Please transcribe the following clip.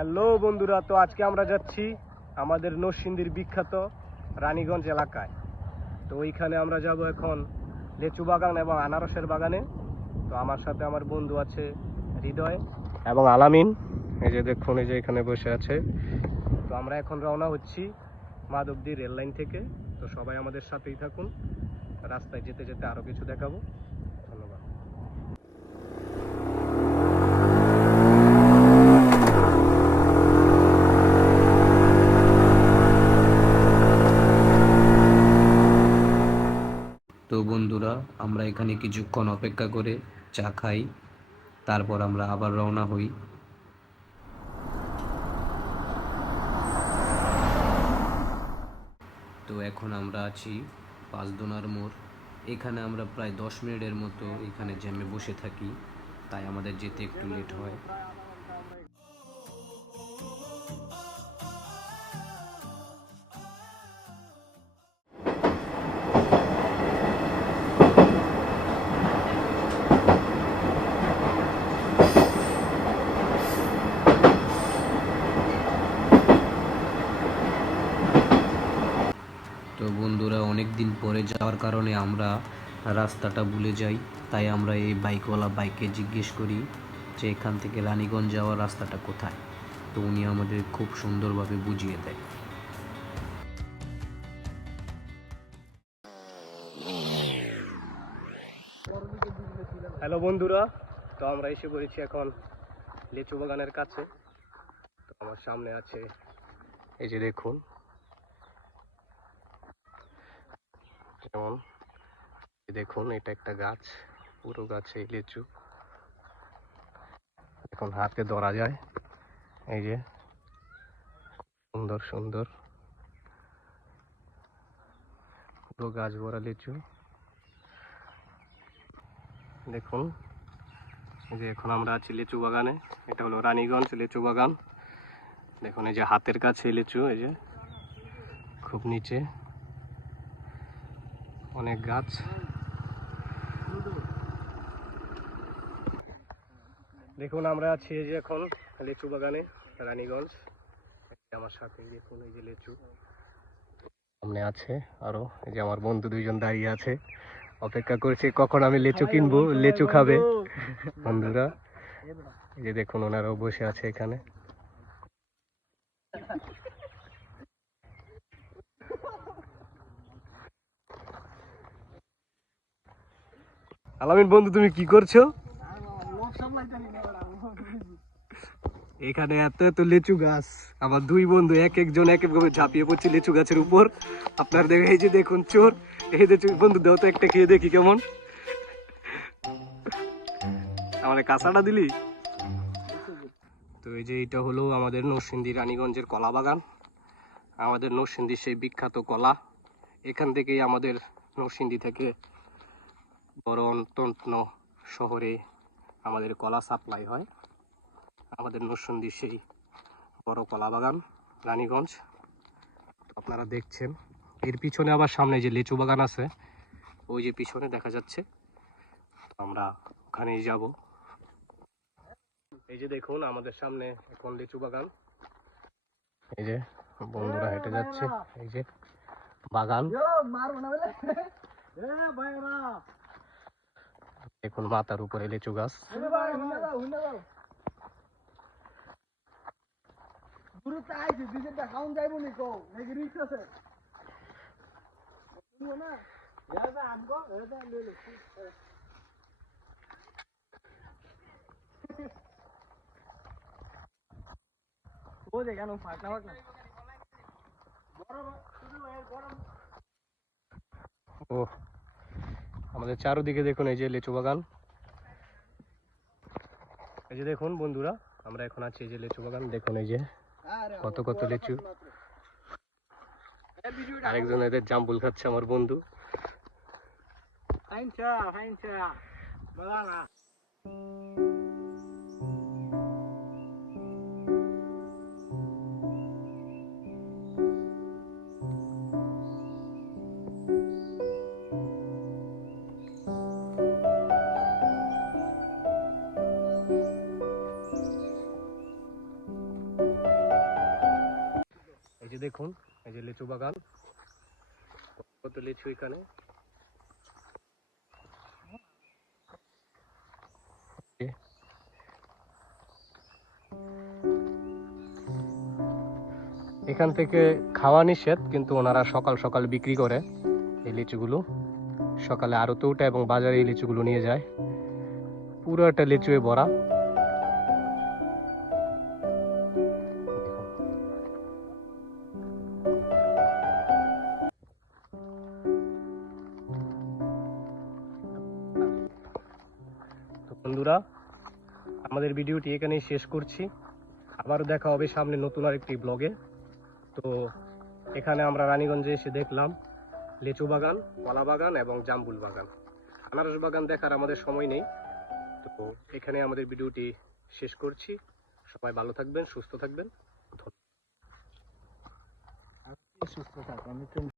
Hello বন্ধুরা, তো আজকে আমরা যাচ্ছি আমাদের নরসিংদীর বিখ্যাত রানীগঞ্জ এলাকায়। তো ওইখানে আমরা যাব এখন লেচু বাগান এবং আনারসের বাগানে। তো আমার সাথে আমার বন্ধু আছে হৃদয় এবং আলামিন। এই যে দেখুন, এই যে এখানে বসে আছে। তো আমরা এখন রওনা হচ্ছি মাধবদী রেল লাইন থেকে। তো সবাই আমাদের সাথেই থাকুন। রাস্তায় যেতে যেতে আরও কিছু দেখাবো ধন্যবাদ তো বন্ধুরা, আমরা এখানে কিছুক্ষণ অপেক্ষা করে চা খাই, তারপর আমরা আবার রওনা হই। তো এখন আমরা আছি পাঁচদোনার মোড়। এখানে আমরা প্রায় দশ মিনিটের মতো এখানে জ্যামে বসে থাকি, তাই আমাদের যেতে একটু লেট হয়। তো বন্ধুরা অনেক দিন পরে যাওয়ার কারণে আমরা রাস্তাটা ভুলে যাই। তাই আমরা এই বাইকওয়ালা বাইকে জিজ্ঞেস করি যে, এখান থেকে রানীগঞ্জ যাওয়ার রাস্তাটা কোথায়? তো উনি আমাদের খুব সুন্দরভাবে বুঝিয়ে দেয়। হ্যালো বন্ধুরা, তো আমরা এসে পড়েছি এখন লিচু বাগানের কাছে। তো আমার সামনে আছে, এই যে দেখুন যেমন দেখুন, এটা একটা গাছ, পুরো গাছে লিচু। এখন হাতে ধরা যায়। এই যে, সুন্দর সুন্দর। পুরো গাছ ভরা লিচু। দেখুন যে এখন আমরা আছি লিচু বাগানে। এটা হলো রানীগঞ্জ লিচু বাগান। দেখুন, এই যে হাতের কাছে লিচু, এই যে খুব নিচে। অনেক গাছ। দেখুন আমরা আছি এই যে এখন লিচু বাগানে রানীগঞ্জ। আমার সাথে দেখুন এই যে লিচু। সামনে আছে আরও এই যে আমার বন্ধু দুইজন দাঁড়িয়ে আছে। অপেক্ষা করছে কখন আমি লিচু কিনবো? লিচু খাবে। বন্ধুরা এই যে দেখুন ওনারাও বসে আছে এখানে। আলামিন বন্ধু, তুমি কি করছ? এখানে এত এত লিচু গাছ। আমার দুই বন্ধু, এক একজন এক একভাবে ঝাঁপিয়ে পড়ছে লিচু গাছের উপর। আপনার দেখে এই যে দেখুন চোর। এই যে বন্ধু, দাও তো একটা খেয়ে দেখি কেমন। আমার কাঁচাটা দিলি? তো এই যে এটা হলো আমাদের নরসিংদী রানীগঞ্জের কলা বাগান। আমাদের নরসিংদীর সেই বিখ্যাত কলা। এখান থেকেই আমাদের নরসিংদী থেকে বরণ তন্ত্ন শহরে আমাদের কলা সাপ্লাই হয়। আমাদের নরসিংদীর সেই বড় কলা বাগান, রানীগঞ্জ। আপনারা দেখছেন, এর পিছনে আবার সামনে যে লিচু বাগান আছে, ওই যে পিছনে দেখা যাচ্ছে। আমরা ওখানেই যাব। এই যে দেখুন, আমাদের সামনে এখন লিচু বাগান। এই যে বন্ধুরা হেঁটে যাচ্ছে, এই যে বাগান। দেখুন মাথার উপরে লিচু গাছ। ও আমাদের চারোদিকে দেখুন এই যে লেচু বাগান। এই যে দেখুন বন্ধুরা, আমরা এখন আছি এই যে লেচু বাগান। দেখুন এই যে কত কত লিচু। আরেকজন এদের জাম্বুল খাচ্ছে আমার বন্ধু। Thank you. দেখুন, এই যে লিচু বাগান। কত লিচু এখানে। এখান থেকে খাওয়া নিষেধ, কিন্তু ওনারা সকাল সকাল বিক্রি করে এই লিচুগুলো। সকালে আড়তে উঠে এবং বাজারে এই লিচুগুলো নিয়ে যায়। পুরো একটা লিচুয়ে ভরা। আমাদের ভিডিওটি এখানেই শেষ করছি। আবার দেখা হবে সামনে নতুন আরেকটি ব্লগে। তো এখানে আমরা রানীগঞ্জে এসে দেখলাম লিচু বাগান, কলা বাগান এবং জাম্বুল বাগান। আনারস বাগান দেখার আমাদের সময় নেই। তো এখানে আমাদের ভিডিওটি শেষ করছি। সবাই ভালো থাকবেন, সুস্থ থাকবেন। সুস্থ থাকো আমি তো